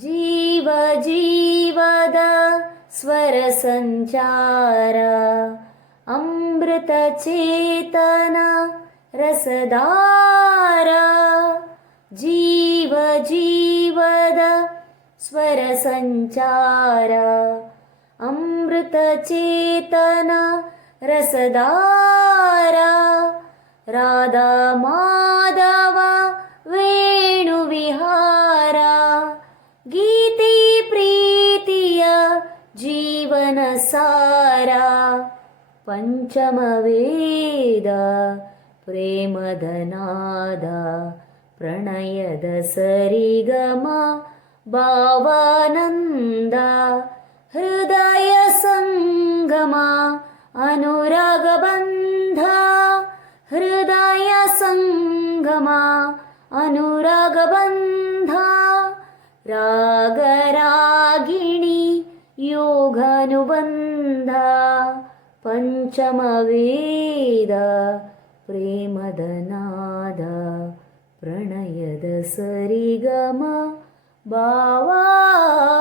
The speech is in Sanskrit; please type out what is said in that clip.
जीव जीवद स्वरसञ्चार अमृतचेतन रसदार। जीव जीवद स्वरसञ्चार अमृतचेतन रसदार। राधा माधव वेणुविहारा गीति प्रीतिय जीवनसारा पञ्चमवेद प्रेमदनाद प्रणयद सरिगम भावानन्द हृदयसङ्गमा अनुरागबन्ध हृदयसङ्गमा अनुरागबन्ध रागरागिणी योगानुबन्ध पञ्चमवेद प्रेमदनाद प्रणयद सरिगम भावानन्द